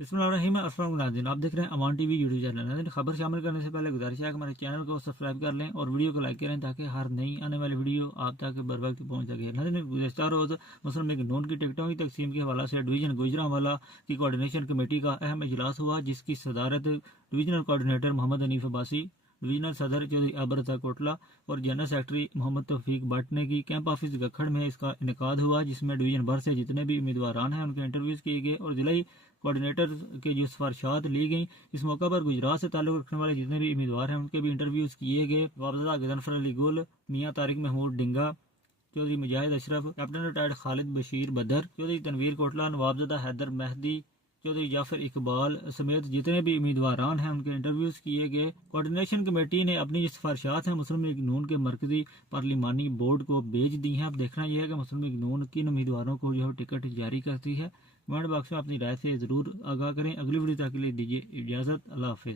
बिस्मिल्लाहिर्रहमानिर्रहीम। अस्सलाम वालेकुम नाज़रीन, आप देख रहे हैं अमान टीवी यूट्यूब चैनल। नाज़रीन, खबर शामिल करने से पहले गुजारिश है कि हमारे चैनल को सब्सक्राइब कर लें और वीडियो को लाइक करें ताकि हर नई आने वाली वीडियो आप तक बर वक्त पहुंच सके। नाज़रीन, गुज़श्ता रोज़ मुस्लिम लीग नून की टिकटों की तकसीम के हवाले से डिवीजन गुजरांवाला की कोऑर्डिनेशन कमेटी का अहम इजलास हुआ, जिसकी सदारत divisional coordinator Mohammad Hanif Abbasi, divisional सदर चौधरी अबरता कोटला और जनरल सेक्रेटरी मोहम्मद तौफीक भट्ट ने की। कैंप ऑफिस गखड़ में इसका इनेकाद हुआ, जिसमें डिवीजन भर से जितने भी उम्मीदवार हैं उनके इंटरव्यूज किए गए और जिलाई कोऑर्डिनेटर के जो सिफारिशात ली गई। इस मौका पर गुजरात से ताल्लुक रखने वाले जितने भी उम्मीदवार हैं उनके भी इंटरव्यूज किए गए। वाबज़दा गजनफर अली गुल, मियाँ तारिक महमूद डिंगा, चौधरी मुजाहिद अशरफ, कैप्टन रिटायर्ड खालिद बशीर बदर, चौधरी तनवीर कोटला, नवाबजदा हैदर मेहदी, चौधरी जाफर इकबाल समेत जितने भी उम्मीदवारान हैं उनके इंटरव्यूज किए गए। कोऑर्डिनेशन कमेटी ने अपनी जो सिफारिशात हैं मुस्लिम लीग नून के मरकजी पार्लिमानी बोर्ड को भेज दी हैं। अब देखना यह है कि मुस्लिम लीग नून किन उम्मीदवारों को जो टिकट जारी करती है। कमेंट बॉक्स में अपनी राय से जरूर आगाह करें। अगली वीडियो तक के लिए दीजिए इजाजत। अल्लाह हाफिज।